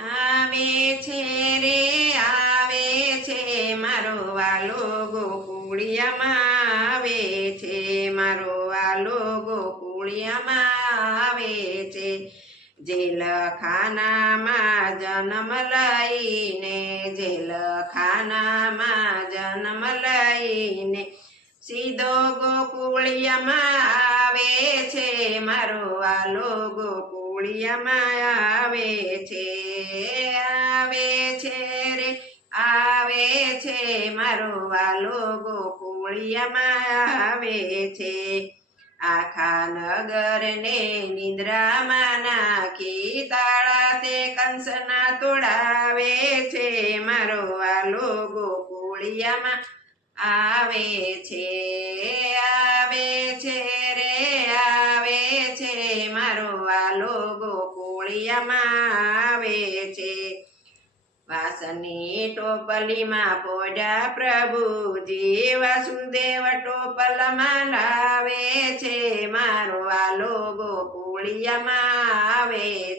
આવે છે રે આવે છે મારો વાલો ગોકુળિયામાં આવે છે મારો વાલો ગોકુળિયામાં આવે છે જેલખાનામાં જન્મ લઈને જેલખાનામાં જન્મ લઈને સીધો ગોકુળિયામાં આવે છે મારો વાલો ગોકુળિયામાં આવે છે રે આવે છે મારો વાલો ગોકુળિયામાં આવે છે આખા નગરને નિંદ્રામાં નાખી તાળા તે કંસના તોડાવે છે મારો વાલો ગોકુળિયામાં આવે છે રે આવે છે મારો વાલો ગોકુળિયામાં આવે છે વાસની ટોપલીમાં પોડ્યા પ્રભુજી વાસુદેવ ટોપલમાં લાવે છે મારો વાલો ગોકુળિયામાં આવે છે